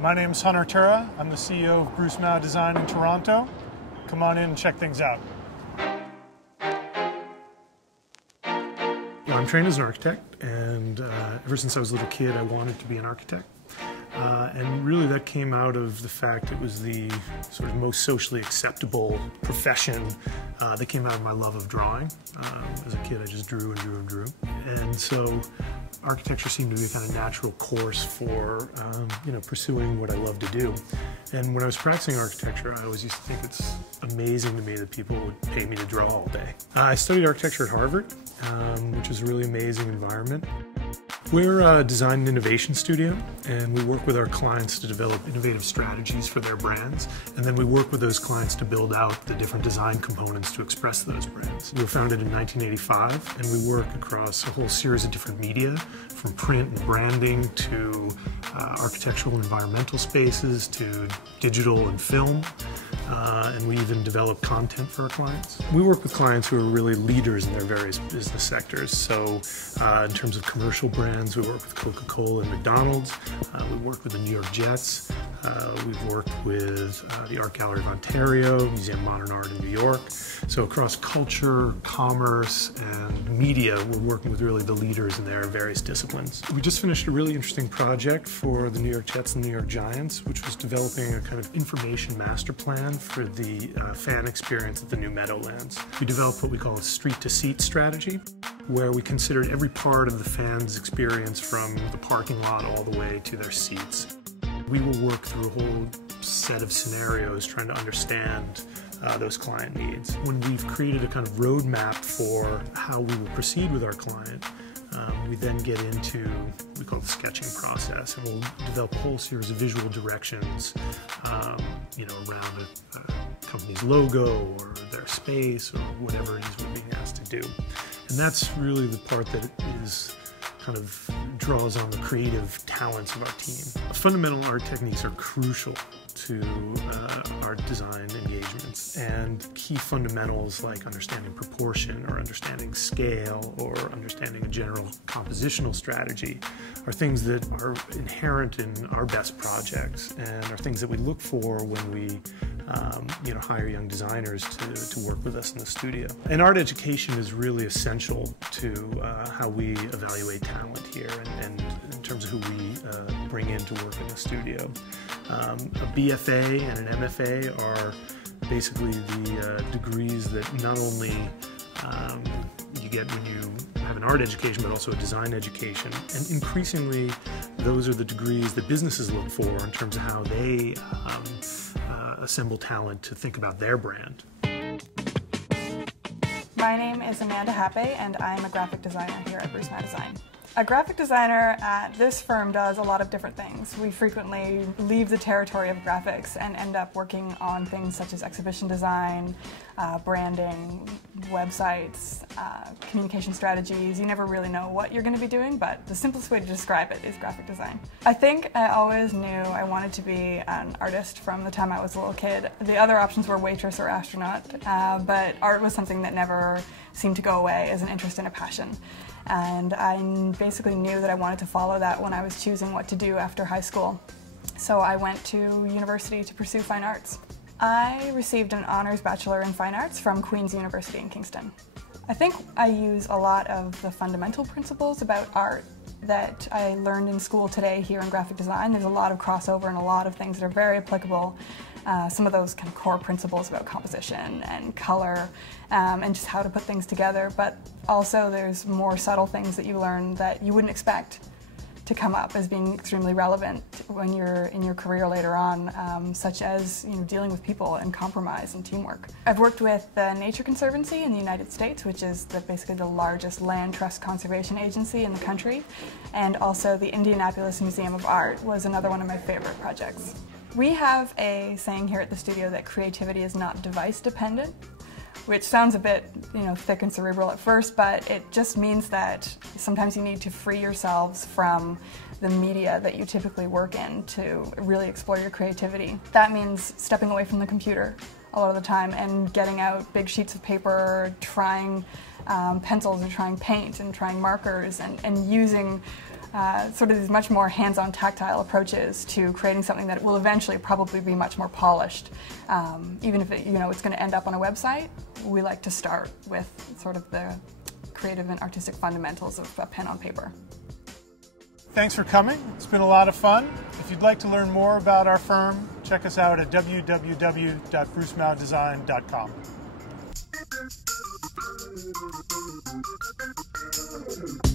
My name's Hunter Tura. I'm the CEO of Bruce Mao Design in Toronto. Come on in and check things out. I'm trained as an architect, and ever since I was a little kid I wanted to be an architect. And really that came out of the fact it was the sort of most socially acceptable profession that came out of my love of drawing. As a kid I just drew and drew and drew. And so architecture seemed to be a kind of natural course for pursuing what I love to do. And when I was practicing architecture, I always used to think it's amazing to me that people would pay me to draw all day. I studied architecture at Harvard, which is a really amazing environment. We're a design and innovation studio, and we work with our clients to develop innovative strategies for their brands, and then we work with those clients to build out the different design components to express those brands. We were founded in 1985, and we work across a whole series of different media, from print and branding to architectural and environmental spaces to digital and film. And we even develop content for our clients. We work with clients who are really leaders in their various business sectors. So in terms of commercial brands, we work with Coca-Cola and McDonald's. We work with the New York Jets. We've worked with the Art Gallery of Ontario, Museum of Modern Art in New York. So across culture, commerce, and media, we're working with really the leaders in their various disciplines. We just finished a really interesting project for the New York Jets and the New York Giants, which was developing a kind of information master plan for the fan experience at the new Meadowlands. We developed what we call a street-to-seat strategy, where we considered every part of the fan's experience from the parking lot all the way to their seats. We will work through a whole set of scenarios trying to understand those client needs. When we've created a kind of roadmap for how we will proceed with our client, we then get into what we call the sketching process, and we'll develop a whole series of visual directions around a company's logo or their space or whatever it is we're being asked to do. And that's really the part that is kind of draws on the creative talents of our team. Fundamental art techniques are crucial to art design engagements, and key fundamentals like understanding proportion or understanding scale or understanding a general compositional strategy are things that are inherent in our best projects and are things that we look for when we hire young designers to work with us in the studio. And art education is really essential to how we evaluate talent here and in terms of who we bring in to work in the studio. A BFA and an MFA are basically the degrees that not only you get when you have an art education, but also a design education. And increasingly, those are the degrees that businesses look for in terms of how they assemble talent to think about their brand. My name is Amanda Happe, and I'm a graphic designer here at Bruce Mao Design. A graphic designer at this firm does a lot of different things. We frequently leave the territory of graphics and end up working on things such as exhibition design, branding, websites, communication strategies. You never really know what you're going to be doing, but the simplest way to describe it is graphic design. I think I always knew I wanted to be an artist from the time I was a little kid. The other options were waitress or astronaut, but art was something that never seemed to go away as an interest and a passion. And I basically knew that I wanted to follow that when I was choosing what to do after high school. So I went to university to pursue fine arts. I received an honors bachelor in fine arts from Queen's University in Kingston. I think I use a lot of the fundamental principles about art that I learned in school today here in graphic design. There's a lot of crossover and a lot of things that are very applicable. Some of those kind of core principles about composition and color and just how to put things together, but also there's more subtle things that you learn that you wouldn't expect to come up as being extremely relevant when you're in your career later on, such as dealing with people and compromise and teamwork. I've worked with the Nature Conservancy in the United States, which is basically the largest land trust conservation agency in the country, and also the Indianapolis Museum of Art was another one of my favorite projects. We have a saying here at the studio that creativity is not device dependent, which sounds a bit thick and cerebral at first, but it just means that sometimes you need to free yourselves from the media that you typically work in to really explore your creativity. That means stepping away from the computer a lot of the time and getting out big sheets of paper, trying pencils or trying paint and trying markers and using sort of these much more hands-on tactile approaches to creating something that will eventually probably be much more polished. Even if it's going to end up on a website, we like to start with sort of the creative and artistic fundamentals of a pen on paper. Thanks for coming. It's been a lot of fun. If you'd like to learn more about our firm, check us out at www.brucemaudesign.com.